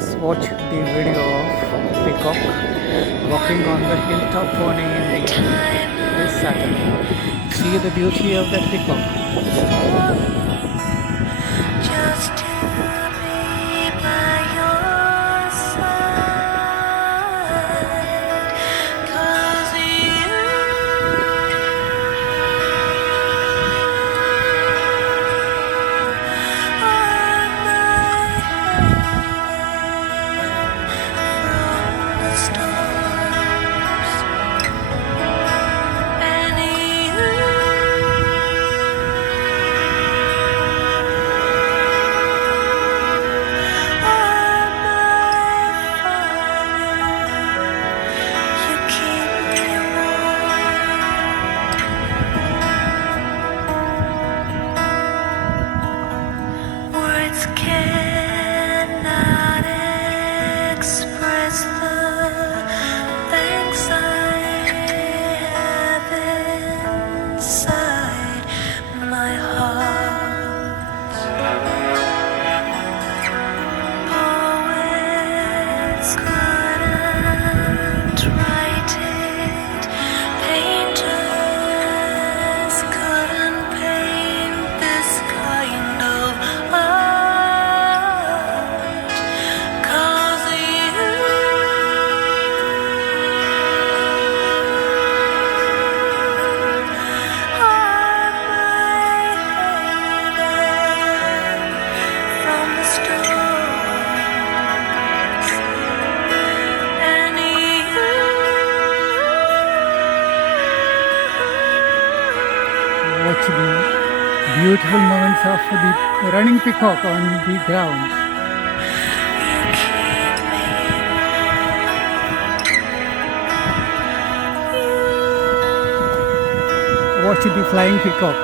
Just watch the video of Peacock walking on the hilltop pony in the this Saturday. See the beauty of that peacock. Just to be by your side, 'cause you are my from the stars, and you are my fire. You keep me warm. Words cannot express the thanks I have inside my heart. Poets couldn't write it, painters couldn't paint this kind of art, 'cause you are my haven from the stars, and Watch the beautiful moments of the running peacock on the ground. you keep me warm. Watch the flying peacock.